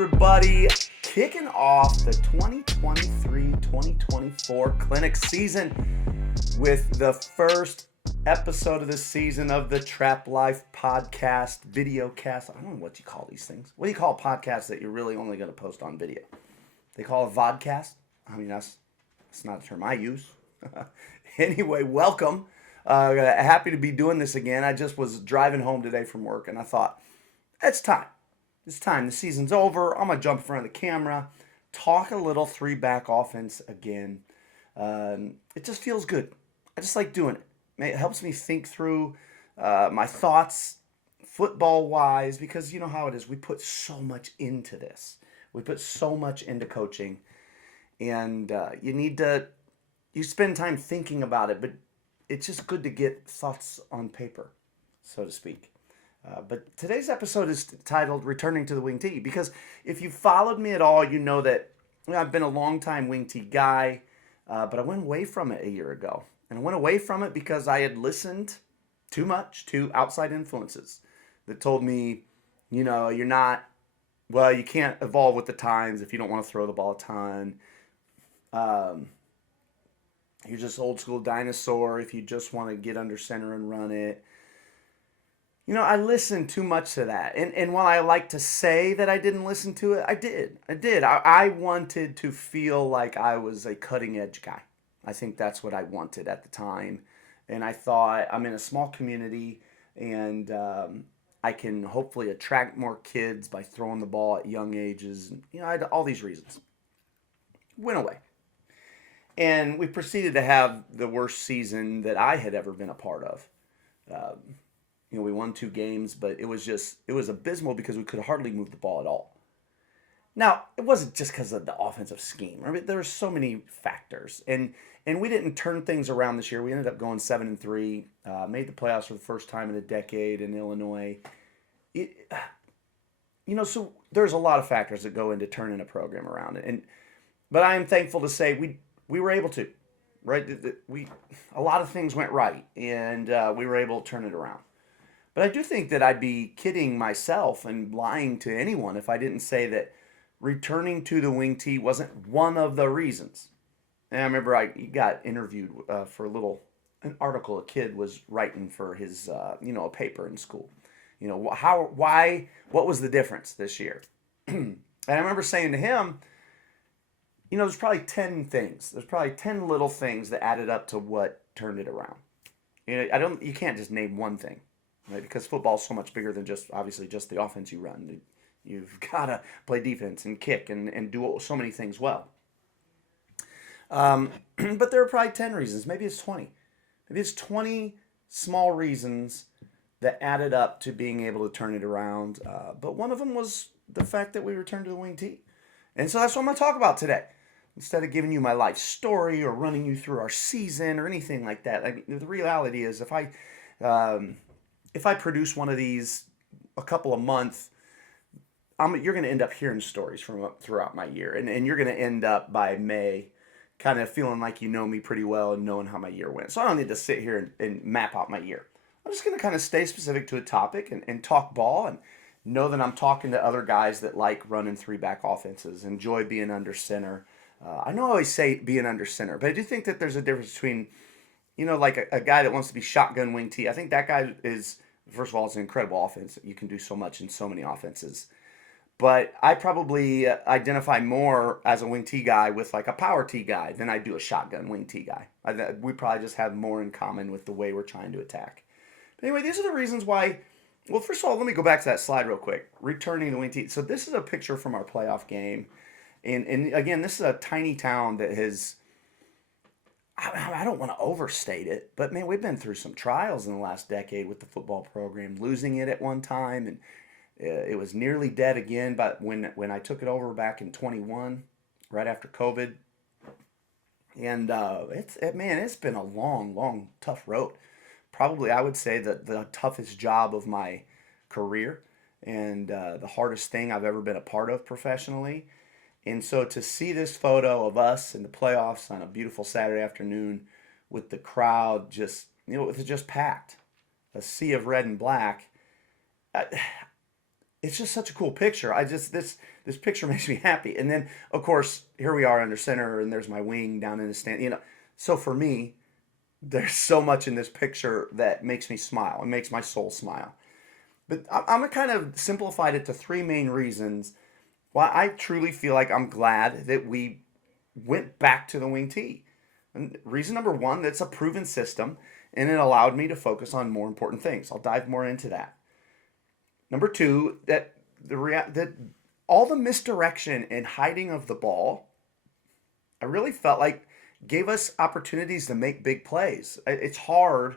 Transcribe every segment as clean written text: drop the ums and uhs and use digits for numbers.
everybody. Kicking off the 2023-2024 clinic season with the first episode of the season of the Trap Life podcast, video cast. I don't know what you call these things. What do you call podcasts that you're really only going to post on video? They call it vodcast. I mean, that's not a term I use. Anyway, welcome. Happy to be doing this again. I just was driving home today from work and I thought, it's time. It's time. The season's over. I'm going to jump in front of the camera, talk a little three-back offense again. It just feels good. I just like doing it. It helps me think through my thoughts football-wise, because you know how it is. We put so much into this. We put so much into coaching. And you spend time thinking about it, but it's just good to get thoughts on paper, so to speak. But today's episode is titled Returning to the Wing Tee, because if you followed me at all, you know that I've been a long-time wing tee guy, but I went away from it a year ago. And I went away from it because I had listened too much to outside influences that told me, you can't evolve with the times if you don't want to throw the ball a ton. You're just old school dinosaur if you just want to get under center and run it. I listened too much to that. And while I like to say that I didn't listen to it, I did. I wanted to feel like I was a cutting edge guy. I think that's what I wanted at the time. And I thought, I'm in a small community and I can hopefully attract more kids by throwing the ball at young ages. I had all these reasons. Went away. And we proceeded to have the worst season that I had ever been a part of. We won 2 games, but it was abysmal because we could hardly move the ball at all. Now, it wasn't just because of the offensive scheme. I mean, there were so many factors. And we didn't turn things around this year. We ended up going 7-3, made the playoffs for the first time in a decade in Illinois. So there's a lot of factors that go into turning a program around. But I am thankful to say we were able to, right? A lot of things went right, and we were able to turn it around. But I do think that I'd be kidding myself and lying to anyone if I didn't say that returning to the wing tee wasn't one of the reasons. And I remember I got interviewed for an article a kid was writing for his, a paper in school. What was the difference this year? And I remember saying to him, there's probably 10 things. There's probably 10 little things that added up to what turned it around. You can't just name one thing, right? Because football is so much bigger than just the offense you run. You've got to play defense and kick and do so many things well. But there are probably 10 reasons. Maybe it's 20. Maybe it's 20 small reasons that added up to being able to turn it around. But one of them was the fact that we returned to the wing tee. And so that's what I'm going to talk about today. Instead of giving you my life story or running you through our season or anything like that. The reality is if I produce one of these a couple of months, you're going to end up hearing stories from throughout my year. And you're going to end up by May kind of feeling like you know me pretty well and knowing how my year went. So I don't need to sit here and map out my year. I'm just going to kind of stay specific to a topic and talk ball and know that I'm talking to other guys that like running 3-back offenses, enjoy being under center. I know I always say being under center, but I do think that there's a difference between, like a guy that wants to be shotgun wing tee. I think that guy is, first of all, it's an incredible offense. You can do so much in so many offenses. But I probably identify more as a wing tee guy with like a power tee guy than I do a shotgun wing tee guy. We probably just have more in common with the way we're trying to attack. But anyway, these are the reasons why. Well, first of all, let me go back to that slide real quick. Returning the wing tee. So this is a picture from our playoff game. And again, this is a tiny town that has, I don't want to overstate it, but man, we've been through some trials in the last decade with the football program, losing it at one time, and it was nearly dead again. But when I took it over back in 21, right after COVID, and it's been a long, tough road. Probably, I would say that the toughest job of my career and the hardest thing I've ever been a part of professionally. And so to see this photo of us in the playoffs on a beautiful Saturday afternoon with the crowd just, it was just packed, a sea of red and black. it's just such a cool picture. This picture makes me happy. And then of course here we are under center, and there's my wing down in the stand. So for me, there's so much in this picture that makes me smile and makes my soul smile. But I'm gonna kind of simplified it to three main reasons why I truly feel like I'm glad that we went back to the wing tee. And reason number one, that's a proven system, and it allowed me to focus on more important things. I'll dive more into that. Number two, that all the misdirection and hiding of the ball, I really felt like gave us opportunities to make big plays. It's hard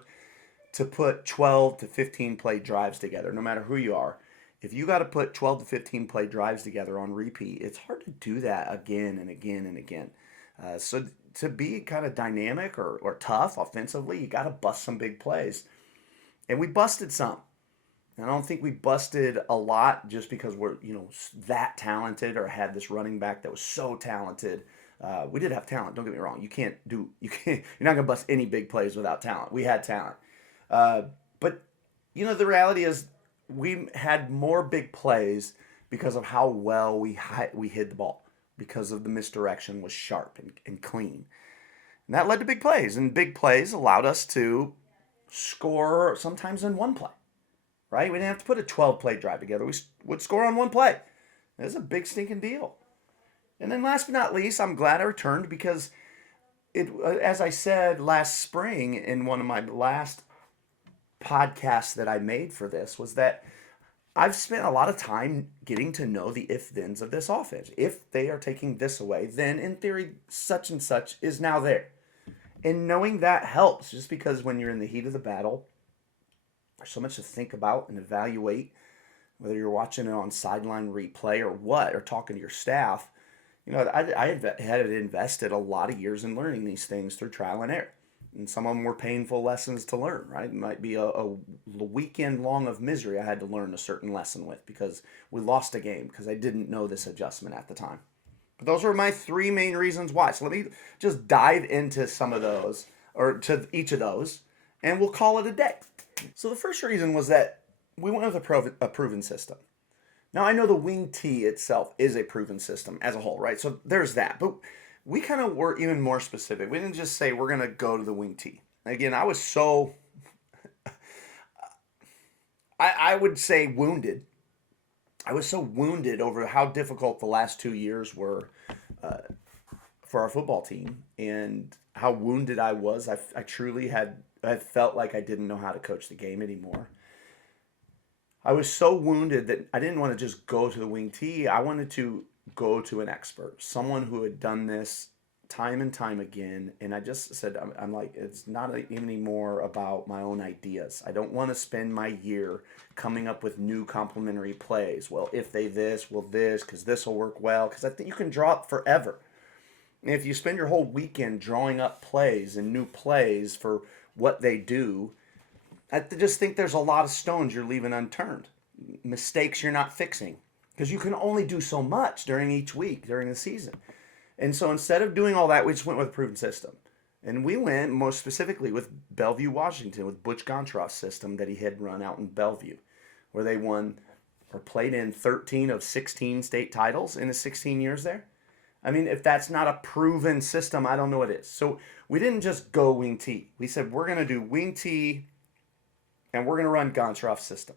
to put 12 to 15 play drives together, no matter who you are. If you got to put 12 to 15 play drives together on repeat, it's hard to do that again and again and again. So to be kind of dynamic or tough offensively, you got to bust some big plays. And we busted some. And I don't think we busted a lot just because we're, that talented or had this running back that was so talented. We did have talent. Don't get me wrong. You're not gonna bust any big plays without talent. We had talent, but the reality is we had more big plays because of how well we hid the ball, because of the misdirection was sharp and clean, and that led to big plays. And big plays allowed us to score sometimes in one play. Right? We didn't have to put a 12 play drive together. We would score on one play. That's a big stinking deal. And then last but not least, I'm glad I returned because as I said last spring in one of my last podcasts that I made for this, was that I've spent a lot of time getting to know the if-thens of this offense. If they are taking this away, then in theory, such and such is now there. And knowing that helps, just because when you're in the heat of the battle, there's so much to think about and evaluate, whether you're watching it on sideline replay or what, or talking to your staff. I had invested a lot of years in learning these things through trial and error. And some of them were painful lessons to learn, right? It might be a weekend long of misery I had to learn a certain lesson with because we lost a game because I didn't know this adjustment at the time. But those are my three main reasons why. So let me just dive into some of those, or to each of those, and we'll call it a day. So the first reason was that we went with a proven system. Now I know the wing tee itself is a proven system as a whole, right? So there's that. But we kind of were even more specific. We didn't just say we're going to go to the wing tee. Again, I was so, I would say wounded. I was so wounded over how difficult the last 2 years were for our football team, and how wounded I was. I truly I felt like I didn't know how to coach the game anymore. I was so wounded that I didn't want to just go to the wing tee. I wanted to go to an expert, someone who had done this time and time again. And I just said, I'm like, it's not anymore about my own ideas. I don't want to spend my year coming up with new complementary plays. Well, if they this, well, this, because this will work well. Because I think you can draw up forever. And if you spend your whole weekend drawing up plays and new plays for what they do, I just think there's a lot of stones you're leaving unturned, mistakes you're not fixing, because you can only do so much during each week, during the season. And so instead of doing all that, we just went with a proven system. And we went most specifically with Bellevue, Washington, with Butch Gontroff's system that he had run out in Bellevue, where they won or played in 13 of 16 state titles in his 16 years there. I mean, if that's not a proven system, I don't know what is. So we didn't just go wing tee. We said we're going to do wing tee, and we're going to run Gontroff's system.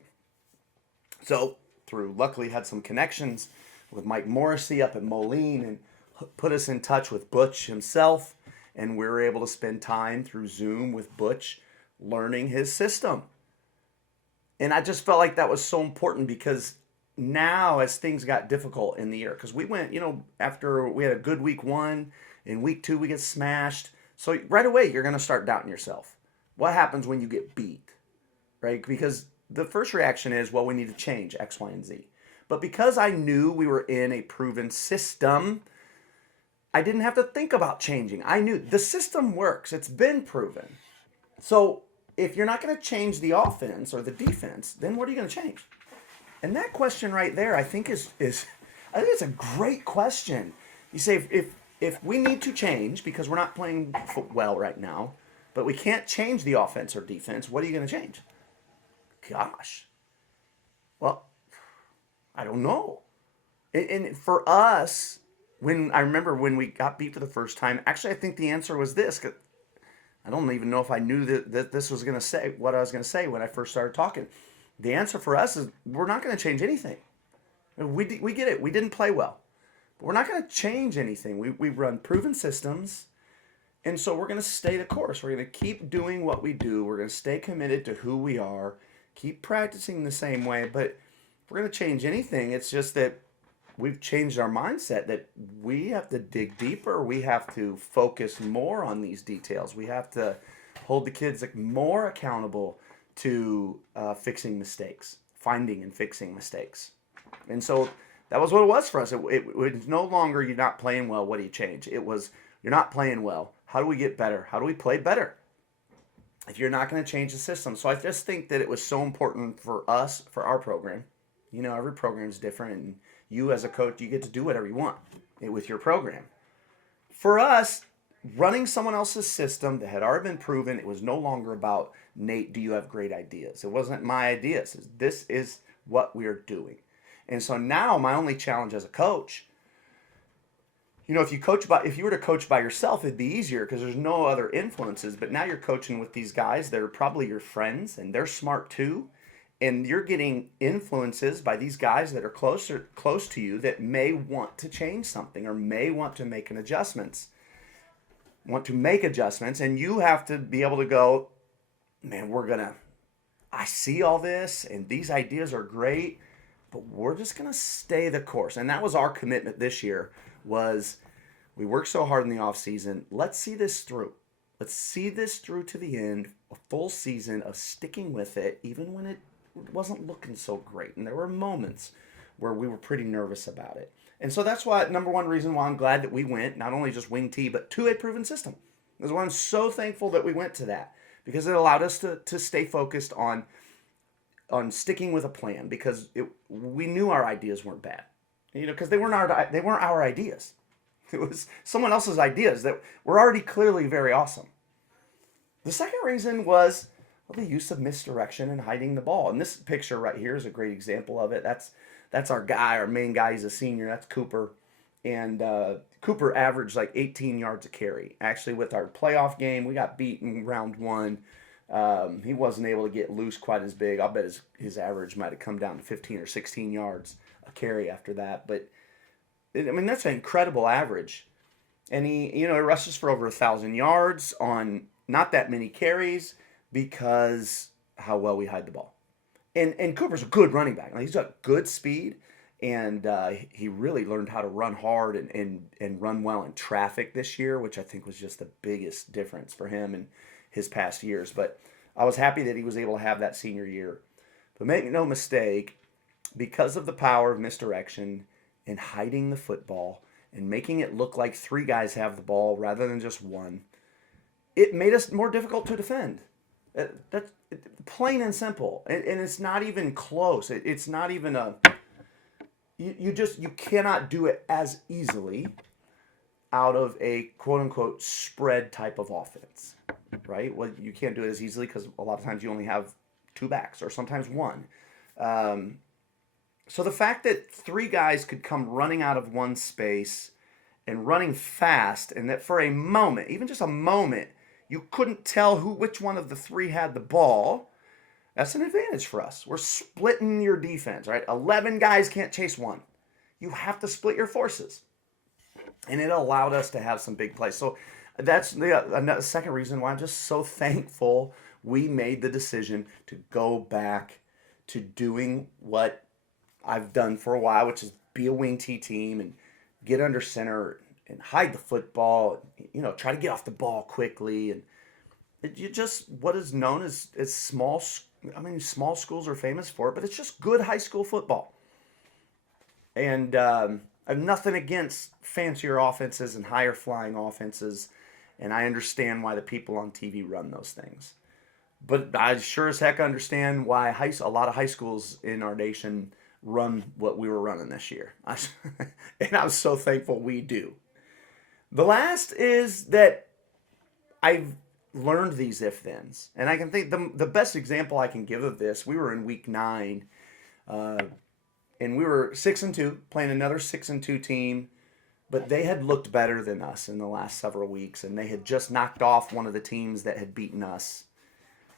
So luckily had some connections with Mike Morrissey up at Moline, and put us in touch with Butch himself, and we were able to spend time through Zoom with Butch learning his system. And I just felt like that was so important, because now as things got difficult in the year, because we went, after we had a good week one, in week two we get smashed. So right away you're going to start doubting yourself. What happens when you get beat, right? Because the first reaction is, well, we need to change X, Y, and Z. But because I knew we were in a proven system, I didn't have to think about changing. I knew the system works. It's been proven. So if you're not going to change the offense or the defense, then what are you going to change? And that question right there, I think is I think it's a great question. You say, if we need to change because we're not playing well right now, but we can't change the offense or defense, what are you going to change? Gosh. Well, I don't know. And for us, when I remember when we got beat for the first time, actually, I think the answer was this. 'Cause I don't even know if I knew that this was going to say what I was going to say when I first started talking. The answer for us is we're not going to change anything. We get it. We didn't play well. But we're not going to change anything. We run proven systems. And so we're going to stay the course. We're going to keep doing what we do. We're going to stay committed to who we are, keep practicing the same way. But if we're going to change anything, it's just that we've changed our mindset that we have to dig deeper. We have to focus more on these details. We have to hold the kids more accountable to fixing mistakes, finding and fixing mistakes. And so that was what it was for us. It was no longer you're not playing well, what do you change? It was you're not playing well. How do we get better? How do we play better? If you're not going to change the system. So I just think that it was so important for us, for our program. You know, every program is different, and you as a coach, you get to do whatever you want with your program. For us, running someone else's system that had already been proven, it was no longer about, Nate, do you have great ideas? It wasn't my ideas. This is what we're doing. And so now my only challenge as a coach, you know, if you were to coach by yourself, it'd be easier because there's no other influences. But now you're coaching with these guys that are probably your friends, and they're smart too. And you're getting influences by these guys that are close to you that may want to change something or may want to make adjustments. And you have to be able to go, man, I see all this and these ideas are great, but we're just gonna stay the course. And that was our commitment this year. Was we worked so hard in the off season. Let's see this through. Let's see this through to the end. A full season of sticking with it, even when it wasn't looking so great. And there were moments where we were pretty nervous about it. And so that's why, number one reason why I'm glad that we went, not only just wing T, but to a proven system. That's why I'm so thankful that we went to that, because it allowed us to stay focused on sticking with a plan, because we knew our ideas weren't bad. You know, because they weren't our ideas. It was someone else's ideas that were already clearly very awesome. The second reason was the use of misdirection and hiding the ball. And this picture right here is a great example of it. That's our guy, our main guy. He's a senior. That's Cooper. And Cooper averaged like 18 yards a carry. Actually, with our playoff game, we got beat in round one. He wasn't able to get loose quite as big. I'll bet his average might have come down to 15 or 16 yards a carry after that. But, I mean, that's an incredible average. And he rushes for over 1,000 yards on not that many carries because how well we hide the ball. And Cooper's a good running back. Like, he's got good speed, and he really learned how to run hard and run well in traffic this year, which I think was just the biggest difference for him in his past years. But I was happy that he was able to have that senior year. But make no mistake, because of the power of misdirection and hiding the football and making it look like three guys have the ball rather than just one, it made us more difficult to defend. That's plain and simple. And it's not even close. It's not even you cannot do it as easily out of a quote-unquote spread type of offense, right? Well, you can't do it as easily because a lot of times you only have two backs or sometimes one. So the fact that three guys could come running out of one space and running fast, and that for a moment, even just a moment, you couldn't tell which one of the three had the ball, that's an advantage for us. We're splitting your defense, right? 11 guys can't chase one. You have to split your forces. And it allowed us to have some big plays. So that's the second reason why I'm just so thankful we made the decision to go back to doing what I've done for a while, which is be a wing T team and get under center and hide the football, try to get off the ball quickly. And you just, what is known as small schools are famous for it, but it's just good high school football. And I have nothing against fancier offenses and higher flying offenses, and I understand why the people on TV run those things. But I sure as heck understand why a lot of high schools in our nation run what we were running this year. And I'm so thankful we do. The last is that I've learned these if-thens. And I can think the best example I can give of this, we were in week 9, and And we were 6-2, playing another 6-2 team, but they had looked better than us in the last several weeks, and they had just knocked off one of the teams that had beaten us.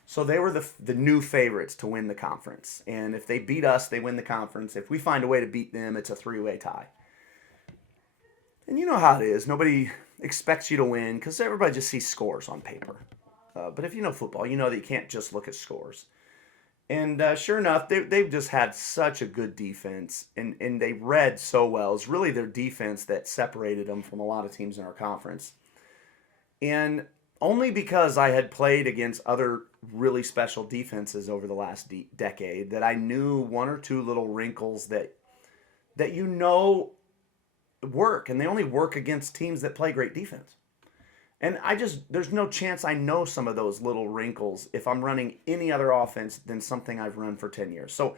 So they were the new favorites to win the conference. And if they beat us, they win the conference. If we find a way to beat them, it's a three-way tie. And you know how it is. Nobody expects you to win because everybody just sees scores on paper. But if you know football, you know that you can't just look at scores. And sure enough, they've just had such a good defense, and they read so well. It's really their defense that separated them from a lot of teams in our conference. And only because I had played against other really special defenses over the last decade that I knew one or two little wrinkles that you know work, and they only work against teams that play great defense. And there's no chance I know some of those little wrinkles if I'm running any other offense than something I've run for 10 years. So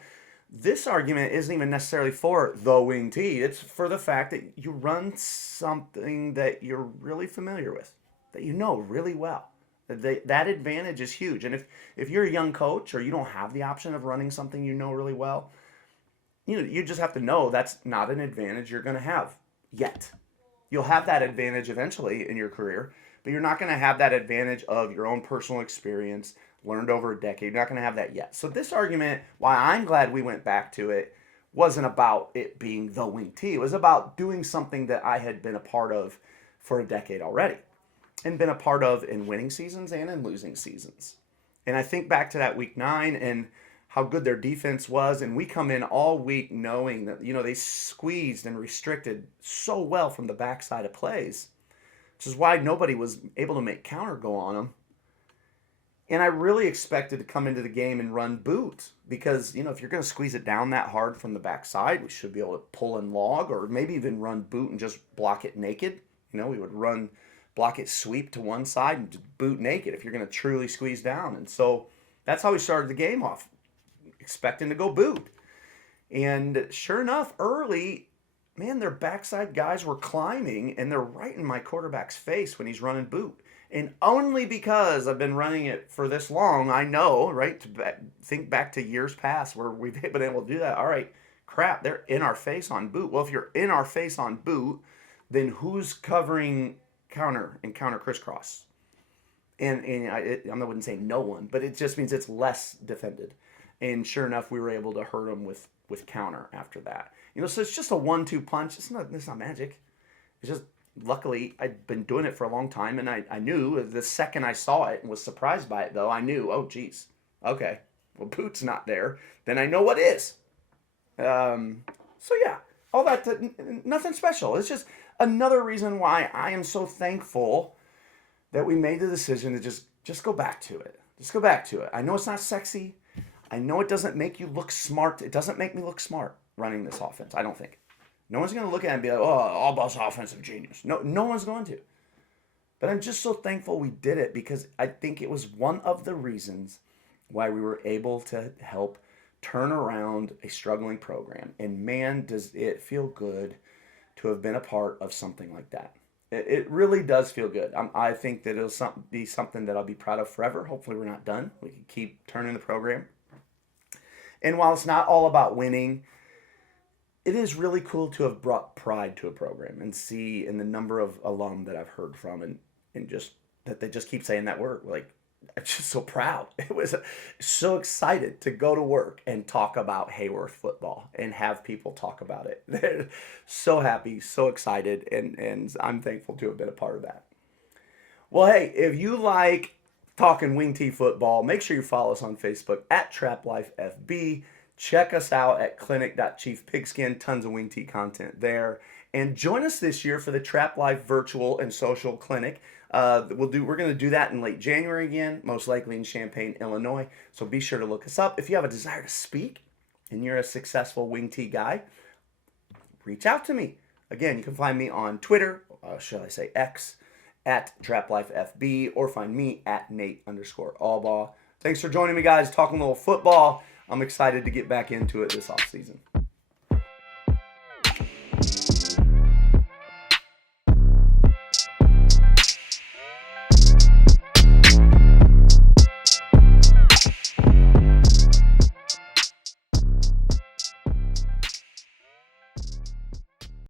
this argument isn't even necessarily for the wing tee. It's for the fact that you run something that you're really familiar with, that you know really well. That advantage is huge. And if you're a young coach or you don't have the option of running something you know really well, you just have to know that's not an advantage you're going to have yet. You'll have that advantage eventually in your career, but you're not going to have that advantage of your own personal experience learned over a decade. You're not going to have that yet. So this argument, why I'm glad we went back to it, wasn't about it being the wing tee. It was about doing something that I had been a part of for a decade already, and been a part of in winning seasons and in losing seasons. And I think back to that week 9 and how good their defense was, and we come in all week knowing that they squeezed and restricted so well from the backside of plays, which is why nobody was able to make counter go on them. And I really expected to come into the game and run boot because, if you're going to squeeze it down that hard from the backside, we should be able to pull and log, or maybe even run boot and just block it naked. We would block it sweep to one side and just boot naked if you're going to truly squeeze down. And so that's how we started the game off, expecting to go boot. And sure enough, early, man, their backside guys were climbing, and they're right in my quarterback's face when he's running boot. And only because I've been running it for this long, I know, right, to think back to years past where we've been able to do that. All right, crap, they're in our face on boot. Well, if you're in our face on boot, then who's covering counter and counter crisscross? And I wouldn't say no one, but it just means it's less defended. And sure enough, we were able to hurt them with counter after that. So it's just a 1-2 punch. It's not magic. It's just, luckily, I'd been doing it for a long time, and I knew the second I saw it and was surprised by it, though, I knew, oh, geez, okay, well, boot's not there. Then I know what is. So, yeah, all that, nothing special. It's just another reason why I am so thankful that we made the decision to just go back to it. Just go back to it. I know it's not sexy. I know it doesn't make you look smart. It doesn't make me look smart running this offense, I don't think. No one's going to look at it and be like, oh, Albaugh's offensive genius. No one's going to. But I'm just so thankful we did it because I think it was one of the reasons why we were able to help turn around a struggling program. And man, does it feel good to have been a part of something like that. It really does feel good. I think that it'll be something that I'll be proud of forever. Hopefully we're not done. We can keep turning the program. And while it's not all about winning, it is really cool to have brought pride to a program and see in the number of alum that I've heard from and just that they just keep saying that word. Like, I'm just so proud. It was so excited to go to work and talk about Hayworth football and have people talk about it. They're so happy, so excited, and I'm thankful to have been a part of that. Well, hey, if you like talking wing tee football, make sure you follow us on Facebook at TrapLifeFB. Check us out at clinic.chiefpigskin. Tons of wing tee content there. And join us this year for the Trap Life virtual and social clinic. We're going to do that in late January again, most likely in Champaign, Illinois. So be sure to look us up. If you have a desire to speak and you're a successful wing tee guy, reach out to me. Again, you can find me on Twitter, X, at TrapLifeFB, or find me at Nate_Albaugh. Thanks for joining me, guys, talking a little football. I'm excited to get back into it this offseason.